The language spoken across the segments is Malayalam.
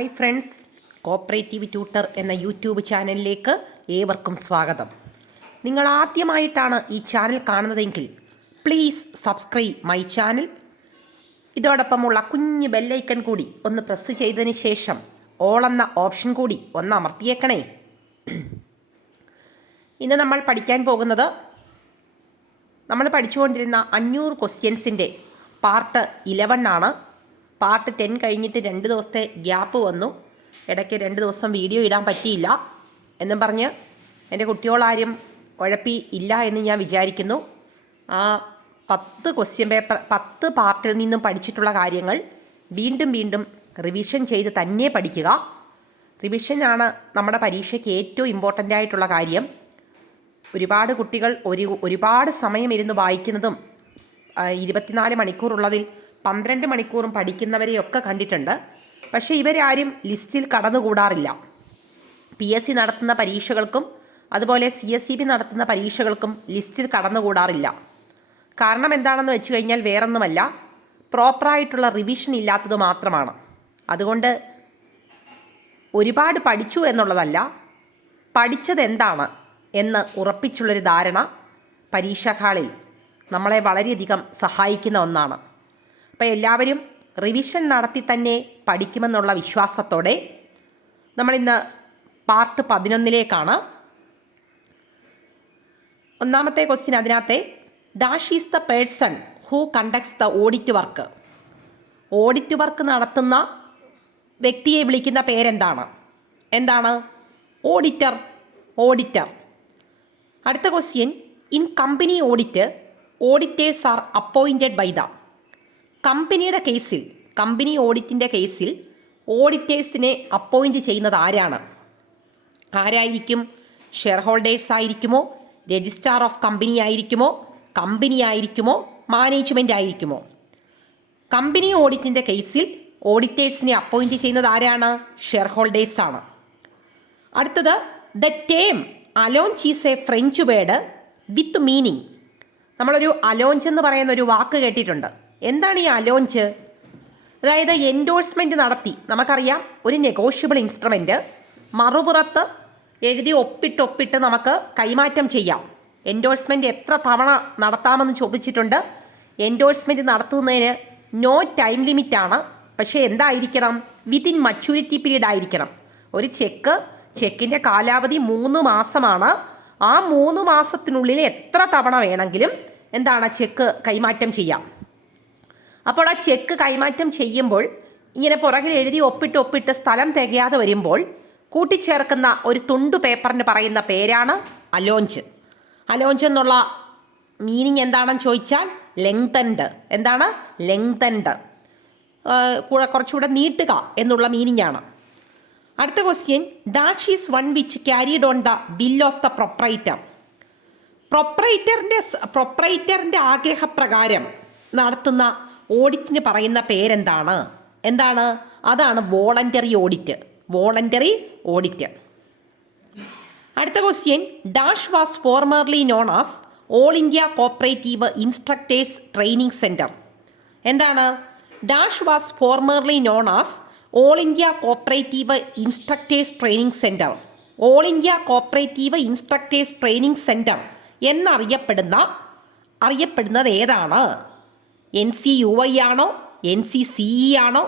ഹായ് ഫ്രണ്ട്സ്, കോപ്പറേറ്റീവ് ട്യൂട്ടർ എന്ന യൂട്യൂബ് ചാനലിലേക്ക് ഏവർക്കും സ്വാഗതം. നിങ്ങൾ ആദ്യമായിട്ടാണ് ഈ ചാനൽ കാണുന്നതെങ്കിൽ പ്ലീസ് സബ്സ്ക്രൈബ് മൈ ചാനൽ. ഇതോടൊപ്പമുള്ള കുഞ്ഞ് ബെല്ലൈക്കൺ കൂടി ഒന്ന് പ്രസ് ചെയ്തതിന് ശേഷം ഓൾ എന്ന ഓപ്ഷൻ കൂടി ഒന്ന് അമർത്തിയേക്കണേ. ഇന്ന് നമ്മൾ പഠിക്കാൻ പോകുന്നത് നമ്മൾ പഠിച്ചുകൊണ്ടിരുന്ന 500 ക്വസ്റ്റ്യൻസിൻ്റെ പാർട്ട് 11 ആണ്. പാർട്ട് 10 കഴിഞ്ഞിട്ട് 2 ദിവസത്തെ ഗ്യാപ്പ് വന്നു. ഇടയ്ക്ക് 2 ദിവസം വീഡിയോ ഇടാൻ പറ്റിയില്ല എന്നും പറഞ്ഞ് എൻ്റെ കുട്ടികളാരും ഉഴപ്പി ഇല്ല എന്ന് ഞാൻ വിചാരിക്കുന്നു. ആ 10 ക്വസ്റ്റ്യൻ പേപ്പർ 10 പാർട്ടിൽ നിന്നും പഠിച്ചിട്ടുള്ള കാര്യങ്ങൾ വീണ്ടും വീണ്ടും റിവിഷൻ ചെയ്ത് തന്നെ പഠിക്കുക. റിവിഷനാണ് നമ്മുടെ പരീക്ഷയ്ക്ക് ഏറ്റവും ഇമ്പോർട്ടൻ്റ് ആയിട്ടുള്ള കാര്യം. ഒരുപാട് കുട്ടികൾ ഒരുപാട് സമയം ഇരുന്ന് വായിക്കുന്നതും 24 മണിക്കൂറുള്ളതിൽ 12 മണിക്കൂറും പഠിക്കുന്നവരെയൊക്കെ കണ്ടിട്ടുണ്ട്. പക്ഷേ ഇവരാരും ലിസ്റ്റിൽ കടന്നുകൂടാറില്ല. PSC നടത്തുന്ന പരീക്ഷകൾക്കും അതുപോലെ CSEB നടത്തുന്ന പരീക്ഷകൾക്കും ലിസ്റ്റിൽ കടന്നുകൂടാറില്ല. കാരണം എന്താണെന്ന് വെച്ച് കഴിഞ്ഞാൽ വേറൊന്നുമല്ല, പ്രോപ്പറായിട്ടുള്ള റിവിഷൻ ഇല്ലാത്തത് മാത്രമാണ്. അതുകൊണ്ട് ഒരുപാട് പഠിച്ചു എന്നുള്ളതല്ല, പഠിച്ചത് എന്താണ് എന്ന് ഉറപ്പിച്ചുള്ളൊരു ധാരണ പരീക്ഷാ ഹാളിൽ നമ്മളെ വളരെയധികം സഹായിക്കുന്ന ഒന്നാണ്. അപ്പോൾ എല്ലാവരും റിവിഷൻ നടത്തി തന്നെ പഠിക്കുമെന്നുള്ള വിശ്വാസത്തോടെ നമ്മളിന്ന് പാർട്ട് 11ലേക്കാണ്. ഒന്നാമത്തെ ക്വസ്റ്റ്യൻ അതിനകത്തെ dash is the person who conducts the audit work. Audit work നടത്തുന്ന വ്യക്തിയെ വിളിക്കുന്ന പേരെന്താണ്? എന്താണ്? ഓഡിറ്റർ. ഓഡിറ്റർ. അടുത്ത question in company audit auditors are appointed by the. കമ്പനിയുടെ കേസിൽ, കമ്പനി ഓഡിറ്റിൻ്റെ കേസിൽ ഓഡിറ്റേഴ്സിനെ അപ്പോയിൻറ്റ് ചെയ്യുന്നത് ആരാണ്? ആരായിരിക്കും? ഷെയർ ഹോൾഡേഴ്സ് ആയിരിക്കുമോ? രജിസ്ട്രാർ ഓഫ് കമ്പനി ആയിരിക്കുമോ? കമ്പനി ആയിരിക്കുമോ? മാനേജ്മെൻ്റ് ആയിരിക്കുമോ? കമ്പനി ഓഡിറ്റിൻ്റെ കേസിൽ ഓഡിറ്റേഴ്സിനെ അപ്പോയിൻറ്റ് ചെയ്യുന്നത് ആരാണ്? ഷെയർ ഹോൾഡേഴ്സ് ആണ്. അടുത്തത് the term allonge is A French word with meaning. നമ്മളൊരു അലോഞ്ച് എന്ന് പറയുന്ന ഒരു വാക്ക് കേട്ടിട്ടുണ്ട്. എന്താണ് ഈ അലോഞ്ച്? അതായത് എൻഡോഴ്സ്മെൻറ്റ് നടത്തി, നമുക്കറിയാം ഒരു നെഗോഷ്യബിൾ ഇൻസ്ട്രുമെൻറ്റ് മറുപുറത്ത് എഴുതി ഒപ്പിട്ട് നമുക്ക് കൈമാറ്റം ചെയ്യാം. എൻഡോഴ്സ്മെൻറ്റ് എത്ര തവണ നടത്താമെന്ന് ചോദിച്ചിട്ടുണ്ട്. എൻഡോഴ്സ്മെൻറ്റ് നടത്തുന്നതിന് നോ ടൈം ലിമിറ്റാണ്. പക്ഷേ എന്തായിരിക്കണം? വിത്തിൻ മച്യൂരിറ്റി പീരീഡ് ആയിരിക്കണം. ഒരു ചെക്കിൻ്റെ കാലാവധി 3 മാസമാണ്. ആ 3 മാസത്തിനുള്ളിൽ എത്ര തവണ വേണമെങ്കിലും എന്താണ് ചെക്ക് കൈമാറ്റം ചെയ്യാം. അപ്പോൾ ആ ചെക്ക് കൈമാറ്റം ചെയ്യുമ്പോൾ ഇങ്ങനെ പുറകിൽ എഴുതി ഒപ്പിട്ട് സ്ഥലം തികയാതെ വരുമ്പോൾ കൂട്ടിച്ചേർക്കുന്ന ഒരു തുണ്ടു പേപ്പറിന് പറയുന്ന പേരാണ് അലോഞ്ച്. അലോഞ്ച് എന്നുള്ള മീനിങ് എന്താണെന്ന് ചോദിച്ചാൽ ലെങ്തൻഡ്. എന്താണ്? ലെങ്തൻഡ്, കുറച്ചുകൂടെ നീട്ടുക എന്നുള്ള മീനിങ് ആണ്. അടുത്ത question dash is one which carried on the bill of the proprietor. പ്രൊപ്രൈറ്ററിൻ്റെ ആഗ്രഹപ്രകാരം നടത്തുന്ന ഓഡിറ്റിന് പറയുന്ന പേരെന്താണ്? എന്താണ്? അതാണ് വോളണ്ടറി ഓഡിറ്റ്. Voluntary audit. അടുത്ത question dash was formerly known as all India cooperative instructors training centre. എന്താണ്? Dash was formerly known as all India cooperative instructors training centre. All India cooperative instructors training centre എന്നറിയപ്പെടുന്നത് ഏതാണ്? NCUI ആണോ? NCCE ആണോ?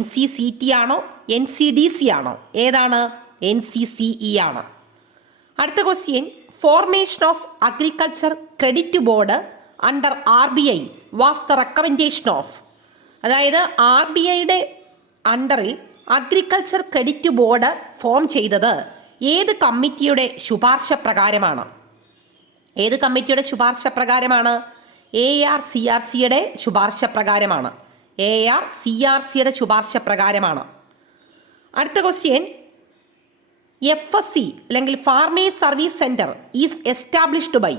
NCCT ആണോ? NCDC ആണോ? ഏതാണ്? NCCE ആണ്. അടുത്ത question formation of agriculture credit board under RBI was the recommendation of. അതായത് RBIയുടെ അണ്ടറിൽ അഗ്രികൾച്ചർ ക്രെഡിറ്റ് ബോർഡ് ഫോം ചെയ്തത് ഏത് കമ്മിറ്റിയുടെ ശുപാർശ പ്രകാരമാണ്? ഏത് കമ്മിറ്റിയുടെ ശുപാർശ പ്രകാരമാണ്? ARCRCയുടെ ശുപാർശ പ്രകാരമാണ്. ARCRCയുടെ ശുപാർശ പ്രകാരമാണ്. അടുത്ത ക്വസ്റ്റ്യൻ FSC അല്ലെങ്കിൽ farmers service centre is established by.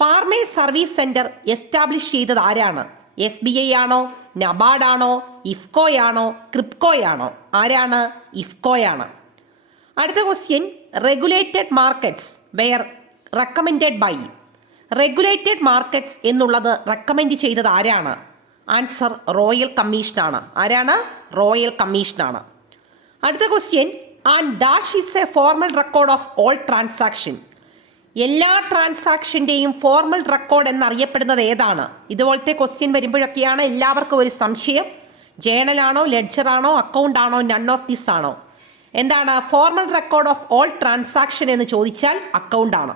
Farmers service centre establish ചെയ്തത് ആരാണ്? SBI ആണോ? നബാർഡ് ആണോ? IFFCO ആണോ? ക്രിപ്കോ ആണോ? ആരാണ്? IFFCO ആണ്. അടുത്ത question regulated markets were recommended by. Regulated markets എന്നുള്ളത് റെക്കമെൻഡ് ചെയ്തത് ആരാണ്? ആൻസർ റോയൽ കമ്മീഷനാണ്. ആരാണ്? റോയൽ കമ്മീഷനാണ്. അടുത്ത question, and dash is a formal record of all transaction. എല്ലാ ട്രാൻസാക്ഷൻ്റെയും ഫോർമൽ റെക്കോർഡ് എന്നറിയപ്പെടുന്നത് ഏതാണ്? ഇതുപോലത്തെ ക്വസ്റ്റ്യൻ വരുമ്പോഴൊക്കെയാണ് എല്ലാവർക്കും ഒരു സംശയം, ജേണലാണോ, ലെഡ്ജറാണോ, അക്കൗണ്ട് ആണോ, നൺ ഓഫ് ദിസ് ആണോ? എന്താണ് formal record of all transaction എന്ന് ചോദിച്ചാൽ അക്കൗണ്ട് ആണ്.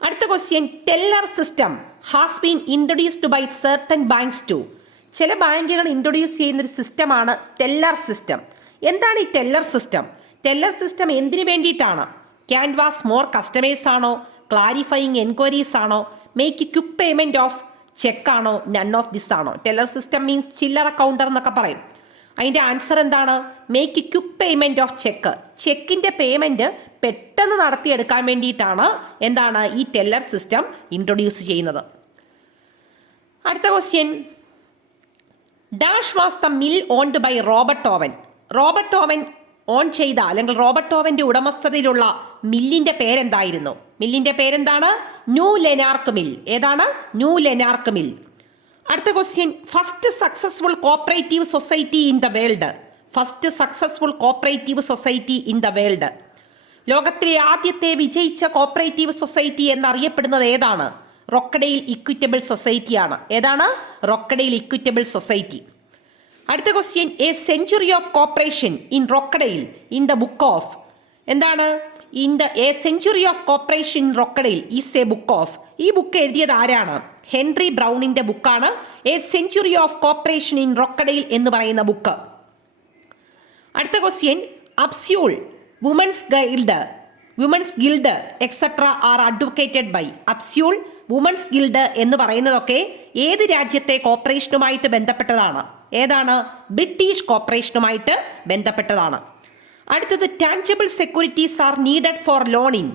അടുത്ത question, teller system has been introduced by certain banks to. ചില ബാങ്കുകൾ ഇൻട്രൊഡ്യൂസ് ചെയ്യുന്നൊരു സിസ്റ്റമാണ് ടെല്ലർ സിസ്റ്റം. എന്താണ് ഈ ടെല്ലർ സിസ്റ്റം? ടെല്ലർ സിസ്റ്റം എന്തിനു വേണ്ടിയിട്ടാണ്? ക്യാൻവാസ് മോർ കസ്റ്റമേഴ്സ് ആണോ, ക്ലാരിഫയിങ് എൻക്വയറീസ് ആണോ, make quick payment of cheque ആണോ, നൺ ഓഫ് ദിസ് ആണോ? ടെല്ലർ സിസ്റ്റം മീൻസ് ചില്ലറ കൗണ്ടർ എന്നൊക്കെ പറയും. അതിൻ്റെ ആൻസർ എന്താണ്? Make quick payment of cheque. ചെക്കിന്റെ പേയ്മെന്റ് പെട്ടെന്ന് നടത്തിയെടുക്കാൻ വേണ്ടിയിട്ടാണ് എന്താണ് ഈ ടെല്ലർ സിസ്റ്റം ഇൻട്രൊഡ്യൂസ് ചെയ്യുന്നത്. അടുത്ത question, dash was the mill owned by Robert Owen. Robert Owen own ചെയ്ത അല്ലെങ്കിൽ റോബർട്ട് ഓവന്റെ ഉടമസ്ഥതയിലുള്ള മില്ലിന്റെ പേരെന്തായിരുന്നു? മില്ലിന്റെ പേരെന്താണ്? New Lanark mill. ഏതാണ്? New Lanark mill. അടുത്ത question, first successful cooperative society in the world. First successful cooperative society in the world. ലോകത്തിലെ ആദ്യത്തെ വിജയിച്ച കോപ്പറേറ്റീവ് സൊസൈറ്റി എന്നറിയപ്പെടുന്നത് ഏതാണ്? റോക്കഡെയിൽ ഇക്വിറ്റബിൾ സൊസൈറ്റിയാണ്. ഏതാണ്? Rochdale equitable society. അടുത്ത question, a century of cooperation in റോക്കഡെയിൽ in the book of. എന്താണ്? A century of cooperation in Rochdale is a book of. ഈ ബുക്ക് എഴുതിയത് ആരാണ്? ഹെൻറി ബ്രൗണിന്റെ ബുക്കാണ് a century of cooperation in Rochdale എന്ന് പറയുന്ന ബുക്ക്. അടുത്ത ക്വസ്റ്റ്യൻ, അബ്സ്യൂൾ, women's guild etcetera are advocated by. അബ്സ്യൂൾ, വുമൻസ് ഗിൽഡ് എന്ന് പറയുന്നതൊക്കെ ഏത് രാജ്യത്തെ കോപ്പറേഷനുമായിട്ട് ബന്ധപ്പെട്ടതാണ്? ഏതാണ്? ബ്രിട്ടീഷ് കോപ്പറേഷനുമായിട്ട് ബന്ധപ്പെട്ടതാണ്. അടുത്തത്, tangible securities are needed for loaning.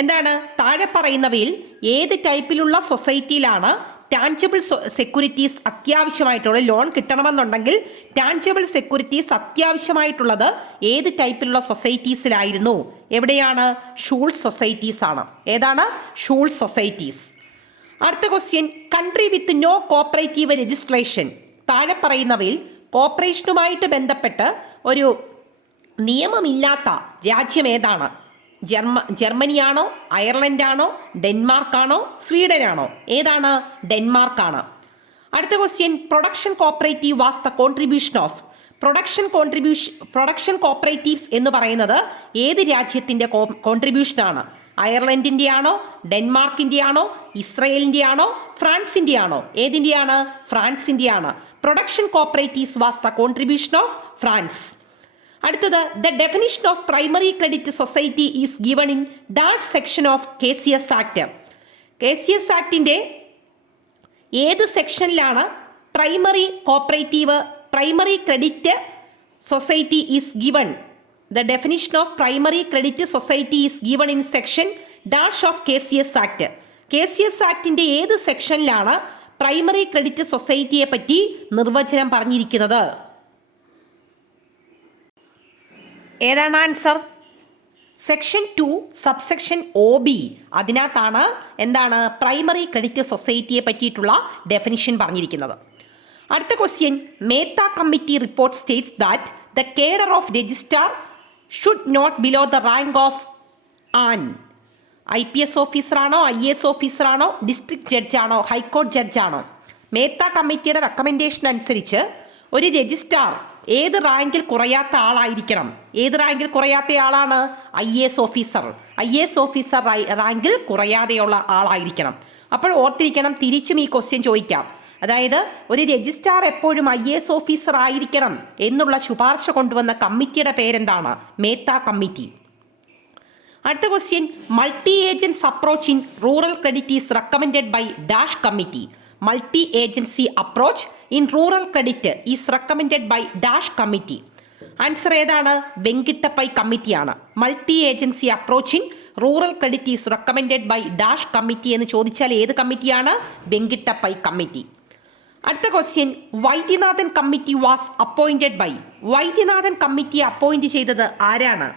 എന്താണ്? താഴെ പറയുന്നവയിൽ ഏത് ടൈപ്പിലുള്ള സൊസൈറ്റിയിലാണ് ടാഞ്ചിബിൾ സെക്യൂരിറ്റീസ് അത്യാവശ്യമായിട്ടുള്ള ലോൺ കിട്ടണമെന്നുണ്ടെങ്കിൽ ടാഞ്ചിബിൾ സെക്യൂരിറ്റീസ് അത്യാവശ്യമായിട്ടുള്ളത് ഏത് ടൈപ്പിലുള്ള സൊസൈറ്റീസിലായിരുന്നു? എവിടെയാണ്? ഷൂൾസ് സൊസൈറ്റീസ് ആണ്. ഏതാണ്? Schulze societies. അടുത്ത question, country with no cooperative registration. താഴെ പറയുന്നവയിൽ കോപ്പറേഷനുമായിട്ട് ബന്ധപ്പെട്ട് ഒരു നിയമമില്ലാത്ത രാജ്യം ഏതാണ്? ജർമ്മനിയാണോ, അയർലൻഡാണോ, ഡെൻമാർക്കാണോ, സ്വീഡനാണോ? ഏതാണ്? ഡെൻമാർക്കാണ്. അടുത്ത question, production cooperative was the contribution of. Production cooperatives എന്ന് പറയുന്നത് ഏത് രാജ്യത്തിന്റെ കോൺട്രിബ്യൂഷനാണ്? അയർലൻഡിന്റെ ആണോ, ഡെൻമാർക്കിന്റെ ആണോ, ഇസ്രയേലിന്റെ ആണോ, ഫ്രാൻസിന്റെ ആണോ? ഏതിന്റെയാണ്? ഫ്രാൻസിന്റെ ആണ്. Production cooperatives was the contribution of France. അടുത്തത്, the definition of primary credit society is given in dash section of KCS act. KCS ആക്ടിന്റെ ഏത് സെക്ഷനിലാണ് primary credit society is given? The definition of primary credit society is given in section dash of KCS act. KCS ആക്ടിന്റെ ഏത് സെക്ഷനിലാണ് പ്രൈമറി ക്രെഡിറ്റ് സൊസൈറ്റിയെ പറ്റി നിർവചനം പറഞ്ഞിരിക്കുന്നത്? ഏതാണ് ആൻസർ? Section 2 subsection OB. അതിനകത്താണ് എന്താണ് പ്രൈമറി ക്രെഡിറ്റ് സൊസൈറ്റിയെ പറ്റിയിട്ടുള്ള ഡെഫിനിഷൻ പറഞ്ഞിരിക്കുന്നത്. അടുത്ത question, Mehta committee report states that the cadre of registrar should not below the rank of an. IPS ഓഫീസറാണോ, IAS ഓഫീസറാണോ, ഡിസ്ട്രിക്ട് ജഡ്ജാണോ, ഹൈക്കോടതി ജഡ്ജാണോ? മേത്ത കമ്മിറ്റിയുടെ റെക്കമെൻഡേഷൻ അനുസരിച്ച് ഒരു രജിസ്ട്രാർ ഏത് റാങ്കിൽ കുറയാത്ത ആളായിരിക്കണം? ഏത് റാങ്കിൽ കുറയാത്ത ആളാണ്? IAS officer. IAS ഓഫീസർ റാങ്കിൽ കുറയാതെയുള്ള ആളായിരിക്കണം. അപ്പോൾ ഓർത്തിരിക്കണം, തിരിച്ചും ഈ ക്വസ്റ്റ്യൻ ചോദിക്കാം. അതായത് ഒരു രജിസ്ട്രാർ എപ്പോഴും IAS ഓഫീസർ ആയിരിക്കണം എന്നുള്ള ശുപാർശ കൊണ്ടുവന്ന കമ്മിറ്റിയുടെ പേരെന്താണ്? മേത്ത കമ്മിറ്റി. അടുത്ത question, multi agency approach in rural credit is recommended by dash committee. Multi agency approach in rural credit is recommended by dash committee. Answer ഏതാണ്? വെങ്കിട്ടപ്പൈ കമ്മിറ്റിയാണ്. Multi agency approach in rural credit is recommended by dash committee എന്ന് ചോദിച്ചാൽ ഏത് കമ്മിറ്റിയാണ്? വെങ്കിട്ടപ്പൈ കമ്മിറ്റി. അടുത്ത question, Vaidyanathan committee was appointed by. Vaidyanathan കമ്മിറ്റിയെ അപ്പോയിന്റ് ചെയ്തത് ആരാണ്?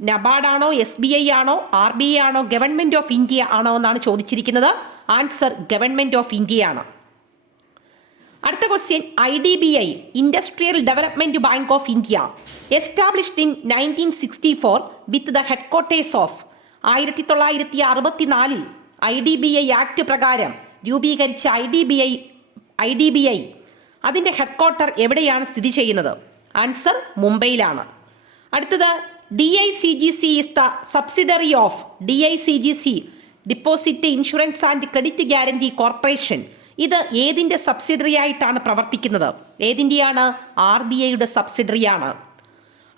നബാർഡാണോ, SBI ആണോ, RBI ആണോ, ഗവൺമെന്റ് ഓഫ് ഇന്ത്യ ആണോ എന്നാണ് ചോദിച്ചിരിക്കുന്നത്. ആൻസർ ഗവൺമെന്റ് ഓഫ് ഇന്ത്യ ആണ്. അടുത്ത question IDBI industrial development bank of India established in 1964 with the headquarters of 1964 IDBI act പ്രകാരം രൂപീകരിച്ച IDBI അതിൻ്റെ ഹെഡ്ക്വാർട്ടർ എവിടെയാണ് സ്ഥിതി ചെയ്യുന്നത്? ആൻസർ മുംബൈയിലാണ്. അടുത്തത് DICGC is the subsidiary of DICGC deposit insurance and credit guarantee corporation. ഇത് ഏതിൻ്റെ സബ്സിഡറി ആയിട്ടാണ് പ്രവർത്തിക്കുന്നത്? ഏതിൻ്റെയാണ്? RBIയുടെ സബ്സിഡറിയാണ്.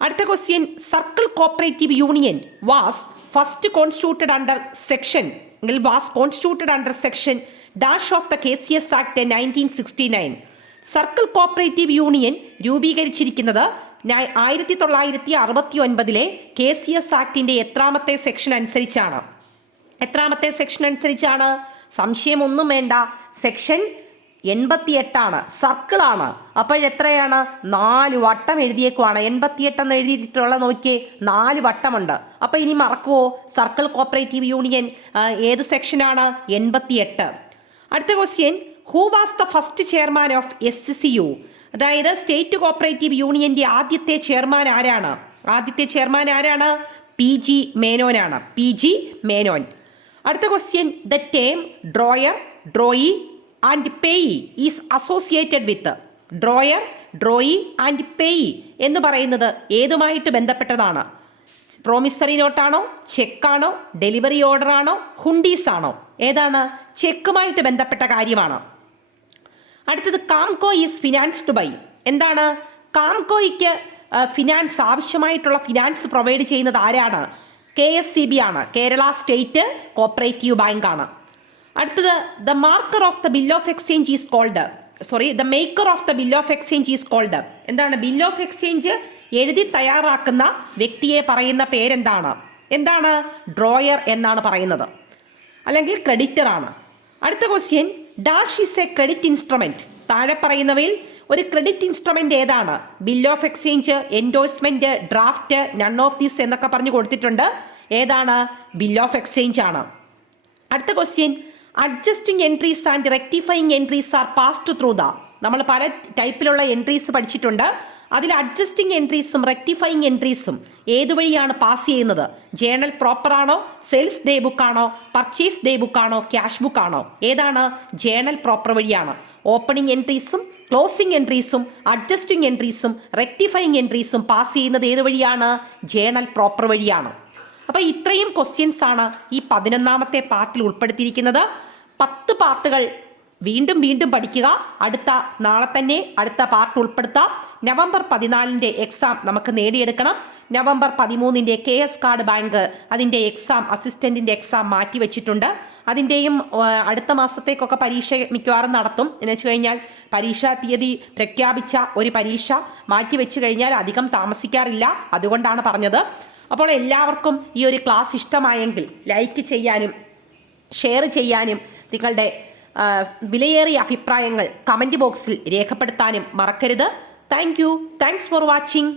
അടുത്ത question circle cooperative union was constituted under section dash of the KCS act 1969. Circle cooperative union രൂപീകരിച്ചിരിക്കുന്നത് 1969 KCS ആക്ടിൻ്റെ എത്രാമത്തെ സെക്ഷൻ അനുസരിച്ചാണ്? സംശയമൊന്നും വേണ്ട, സെക്ഷൻ 88 സർക്കിളാണ്. അപ്പോഴെത്രയാണ്? 4 വട്ടം എഴുതിയേക്കുവാണ്. 88 എന്ന് എഴുതിയിട്ടുള്ള നോക്കിയേ, 4 വട്ടമുണ്ട്. അപ്പോൾ ഇനി മറക്കുവോ? സർക്കിൾ കോപ്പറേറ്റീവ് യൂണിയൻ ഏത് സെക്ഷനാണ്? 88. അടുത്ത question who was the first chairman of SCU? അതായത് സ്റ്റേറ്റ് കോപ്പറേറ്റീവ് യൂണിയന്റെ ആദ്യത്തെ ചെയർമാൻ ആരാണ്? PG മേനോനാണ്. PG മേനോൻ. അടുത്ത question the term drawer, drawee and payee is associated with. Drawee and payee എന്ന് പറയുന്നത് ഏതുമായിട്ട് ബന്ധപ്പെട്ടതാണ്? പ്രോമിസറി നോട്ടാണോ, ചെക്കാണോ, ഡെലിവറി ഓർഡർ ആണോ, ഹുണ്ടീസ് ആണോ? ഏതാണ്? ചെക്കുമായിട്ട് ബന്ധപ്പെട്ട കാര്യമാണ്. അടുത്തത് കാംകോ ഈസ് ഫിനാൻസ്ഡ് ബൈ. എന്താണ്? കാംകോയ്ക്ക് ആവശ്യമായിട്ടുള്ള ഫിനാൻസ് പ്രൊവൈഡ് ചെയ്യുന്നത് ആരാണ്? KSCB ആണ്. കേരള സ്റ്റേറ്റ് കോപ്പറേറ്റീവ് ബാങ്ക് ആണ്. അടുത്തത് the maker of the bill of exchange is called. എന്താണ്? ബിൽ ഓഫ് എക്സ്ചേഞ്ച് എഴുതി തയ്യാറാക്കുന്ന വ്യക്തിയെ പറയുന്ന എന്താണ്? ഡ്രോയർ എന്നാണ് പറയുന്നത്, അല്ലെങ്കിൽ ക്രെഡിറ്റർ ആണ്. അടുത്ത question dash is A credit instrument. താഴെ പറയുന്നവയിൽ ഒരു ക്രെഡിറ്റ് ഇൻസ്ട്രുമെന്റ് ഏതാണ്? Bill of exchange, endorsement, draft, none of this എന്നൊക്കെ പറഞ്ഞു കൊടുത്തിട്ടുണ്ട്. ഏതാണ്? ബിൽ ഓഫ് എക്സ്ചേഞ്ച് ആണ്. അടുത്ത question adjusting entries and rectifying entries R passed through the. നമ്മൾ പല ടൈപ്പിലുള്ള എൻട്രീസ് പഠിച്ചിട്ടുണ്ട്. അതിൽ അഡ്ജസ്റ്റിംഗ് എൻട്രീസും റെക്ടിഫൈങ് എൻട്രീസും ഏതുവഴിയാണ് പാസ് ചെയ്യുന്നത്? ജേണൽ പ്രോപ്പർ ആണോ, സെയിൽസ് ഡേ ബുക്ക് ആണോ, പർച്ചേസ് ഡേ ബുക്ക് ആണോ, ക്യാഷ് ബുക്ക് ആണോ? ഏതാണ്? ജേണൽ പ്രോപ്പർ വഴിയാണ്. ഓപ്പണിംഗ് എൻട്രീസും ക്ലോസിംഗ് എൻട്രീസും അഡ്ജസ്റ്റിംഗ് എൻട്രീസും റെക്ടിഫൈങ് എൻട്രീസും പാസ് ചെയ്യുന്നത് ഏതുവഴിയാണ്? ജേണൽ പ്രോപ്പർ വഴിയാണ്. അപ്പോൾ ഇത്രയും ക്വസ്റ്റ്യൻസ് ആണ് ഈ 11ാമത്തെ പാർട്ടിൽ ഉൾപ്പെടുത്തിയിരിക്കുന്നത്. 10 പാർട്ടുകൾ വീണ്ടും പഠിക്കുക. നാളെ തന്നെ അടുത്ത പാർട്ട് ഉൾപ്പെടുത്താം. നവംബർ 14 എക്സാം നമുക്ക് നേടിയെടുക്കണം. നവംബർ 13 KS കാർഡ് ബാങ്ക് അതിൻ്റെ എക്സാം, അസിസ്റ്റന്റിന്റെ എക്സാം മാറ്റിവെച്ചിട്ടുണ്ട്. അതിൻ്റെയും അടുത്ത മാസത്തേക്കൊക്കെ പരീക്ഷ മിക്കവാറും നടത്തും. എന്ന് വെച്ച് കഴിഞ്ഞാൽ പരീക്ഷാ തീയതി പ്രഖ്യാപിച്ച ഒരു പരീക്ഷ മാറ്റിവെച്ച് കഴിഞ്ഞാൽ അധികം താമസിക്കാറില്ല. അതുകൊണ്ടാണ് പറഞ്ഞത്. അപ്പോൾ എല്ലാവർക്കും ഈ ഒരു ക്ലാസ് ഇഷ്ടമായെങ്കിൽ ലൈക്ക് ചെയ്യാനും ഷെയർ ചെയ്യാനും നിങ്ങളുടെ വിലയേറിയ അഭിപ്രായങ്ങൾ കമൻറ്റ് ബോക്സിൽ രേഖപ്പെടുത്താനും മറക്കരുത്. Thanks for watching.